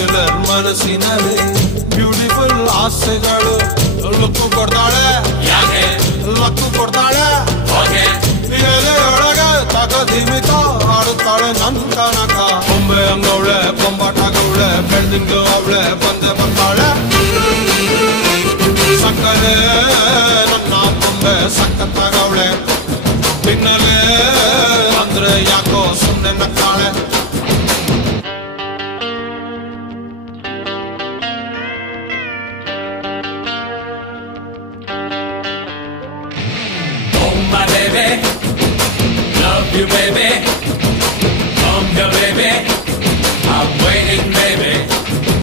Bachelor ಮನಸ್ಸಿನಲ್ಲಿ beautiful ಆಸೆಗಳು luck ಕೊಡ್ತಾಳೆ ಲಕ್ಕು ಕೊಡ್ತಾಳೆ ಎಲೆಯೊಳಗೆ ತಗದಿಮಿತ ಆಡುತ್ತಾಳೆ ನನ್ ಕನಕ ಬೊಂಬೆ ಅಂಗವಳೆ ಬೊಂಬಾಟಾಗವಳೆ ಬೆಳ್ದಿಂಗ್ಳು ಅವಳೆ ಬಂದೆ ಬರ್ತಾಳೆ ಸಕ್ಕರೆ ನನ್ನ ಬೊಂಬೆ ಸಕ್ಕತ್ತಾಗವಳೆ ತಿನ್ನಲೇ ಅಂದ್ರೆ ಯಾಕೋ ಸುಮ್ಮನೆ ನಕ್ಕಾಳೆ Oh my baby, love you baby.